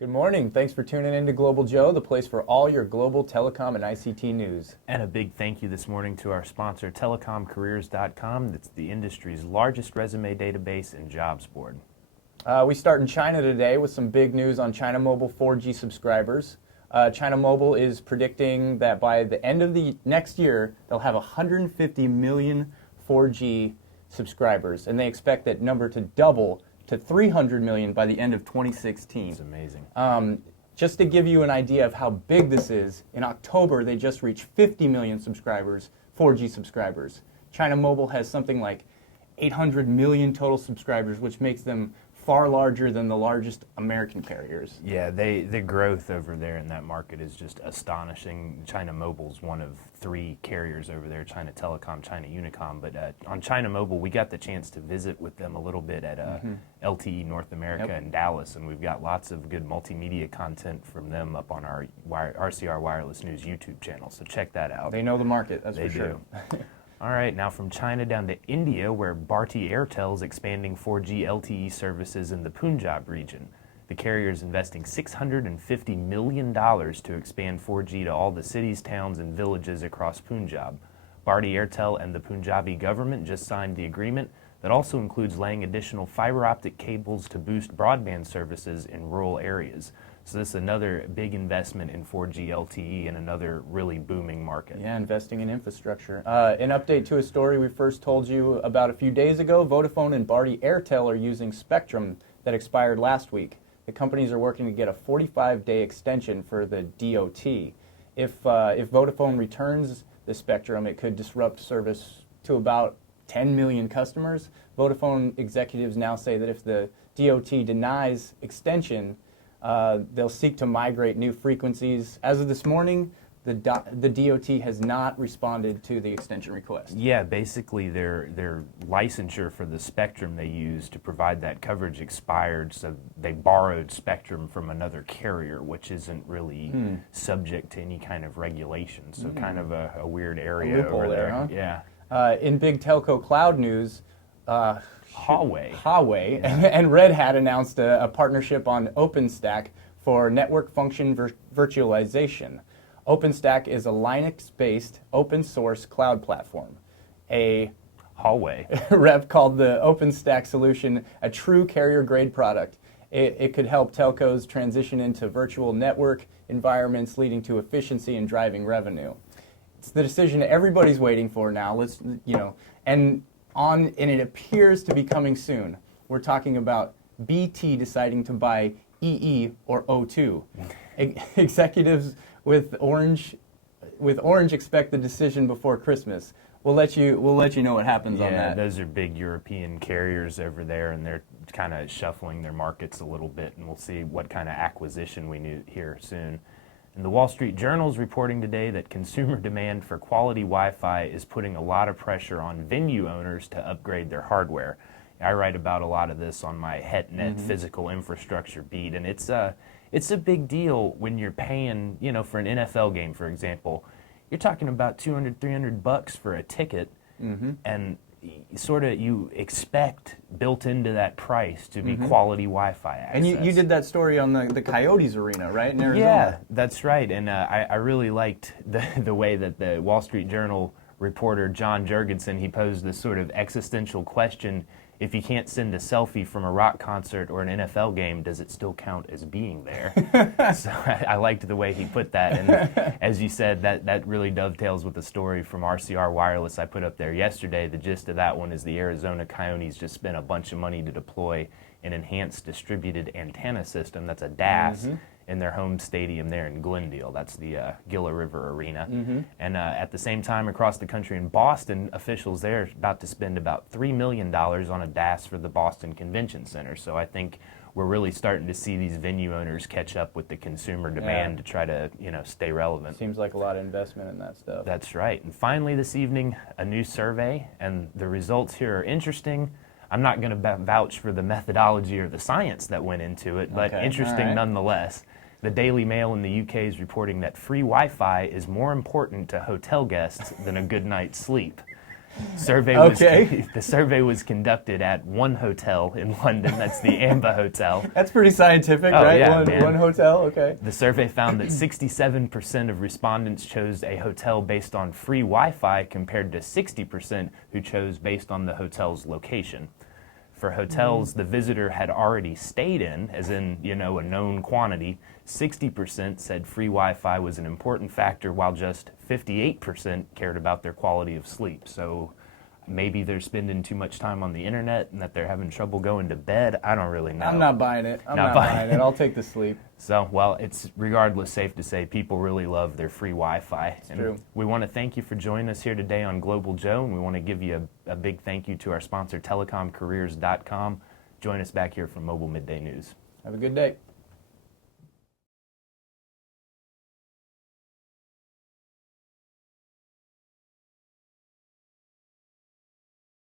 Good morning. Thanks for tuning in to Global Joe, the place for all your global telecom and ICT news. And a big thank you this morning to our sponsor, telecomcareers.com. That's the industry's largest resume database and jobs board. We start in China today with some big news on China Mobile 4G subscribers. China Mobile is predicting that by the end of the next year, they'll have 150 million 4G subscribers, and they expect that number to double to 300 million by the end of 2016. It's amazing. Just to give you an idea of how big this is, in October they just reached 50 million subscribers, 4G subscribers. China Mobile has something like 800 million total subscribers, which makes them far larger than the largest American carriers. Yeah, the growth over there in that market is just astonishing. China Mobile's one of three carriers over there, China Telecom, China Unicom. But on China Mobile, we got the chance to visit with them a little bit at LTE North America in Dallas, and we've got lots of good multimedia content from them up on our RCR Wireless News YouTube channel, so check that out. They know the market, that's for sure. All right, now from China down to India, where Bharti Airtel is expanding 4G LTE services in the Punjab region. The carrier is investing $650 million to expand 4G to all the cities, towns, and villages across Punjab. Bharti Airtel and the Punjabi government just signed the agreement that also includes laying additional fiber optic cables to boost broadband services in rural areas. So this is another big investment in 4G LTE and another really booming market. Yeah, investing in infrastructure. An update to a story we first told you about a few days ago. Vodafone and Bharti Airtel are using spectrum that expired last week. The companies are working to get a 45-day extension for the DOT. If Vodafone returns the spectrum, it could disrupt service to about 10 million customers. Vodafone executives now say that if the DOT denies extension, they'll seek to migrate new frequencies. As of this morning, the DOT has not responded to the extension request. Yeah, basically their licensure for the spectrum they use to provide that coverage expired, so they borrowed spectrum from another carrier, which isn't really subject to any kind of regulation. So kind of a weird area over there. Huh? Yeah. In big telco cloud news, Huawei and Red Hat announced a partnership on OpenStack for network function virtualization. OpenStack is a Linux-based open-source cloud platform. A Huawei rep called the OpenStack solution a true carrier-grade product. It could help telcos transition into virtual network environments, leading to efficiency and driving revenue. It's the decision everybody's waiting for now. And it appears to be coming soon. We're talking about BT deciding to buy EE or O2. Executives with Orange expect the decision before Christmas. We'll let you know what happens on that. Yeah, those are big European carriers over there, and they're kind of shuffling their markets a little bit, and we'll see what kind of acquisition we need here soon. And the Wall Street Journal is reporting today that consumer demand for quality Wi-Fi is putting a lot of pressure on venue owners to upgrade their hardware. I write about a lot of this on my HetNet physical infrastructure beat, and it's a big deal when you're paying, for an NFL game, for example. You're talking about $200-300 for a ticket, and you expect built into that price to be quality Wi-Fi access. And you did that story on the Coyotes arena, right, in Arizona? Yeah, that's right. And I really liked the way that the Wall Street Journal reporter John Jurgensen, he posed this sort of existential question: if you can't send a selfie from a rock concert or an NFL game, does it still count as being there? So I liked the way he put that. And as you said, that really dovetails with the story from RCR Wireless I put up there yesterday. The gist of that one is the Arizona Coyotes just spent a bunch of money to deploy an enhanced distributed antenna system, that's a DAS, in their home stadium there in Glendale. That's the Gila River Arena. And at the same time, across the country in Boston, officials there are about to spend about $3 million on a DAS for the Boston Convention Center. So I think we're really starting to see these venue owners catch up with the consumer demand to try to, stay relevant. Seems like a lot of investment in that stuff. That's right. And finally this evening, a new survey, and the results here are interesting. I'm not going to vouch for the methodology or the science that went into it, but interesting nonetheless. The Daily Mail in the UK is reporting that free Wi-Fi is more important to hotel guests than a good night's sleep. Survey Okay. the survey was conducted at one hotel in London. That's the Amba Hotel. That's pretty scientific, Oh, right? yeah, man. One hotel, okay. The survey found that 67% of respondents chose a hotel based on free Wi-Fi compared to 60% who chose based on the hotel's location. For hotels the visitor had already stayed in, as in, a known quantity, 60% said free Wi-Fi was an important factor, while just 58% cared about their quality of sleep. So maybe they're spending too much time on the internet and that they're having trouble going to bed. I don't really know. I'm not buying it. I'm Not not buying buying it. I'll take the sleep. So, well, it's regardless safe to say people really love their free Wi-Fi. It's true. We want to thank you for joining us here today on Global Joe, and we want to give you a big thank you to our sponsor, telecomcareers.com. Join us back here for Mobile Midday News. Have a good day.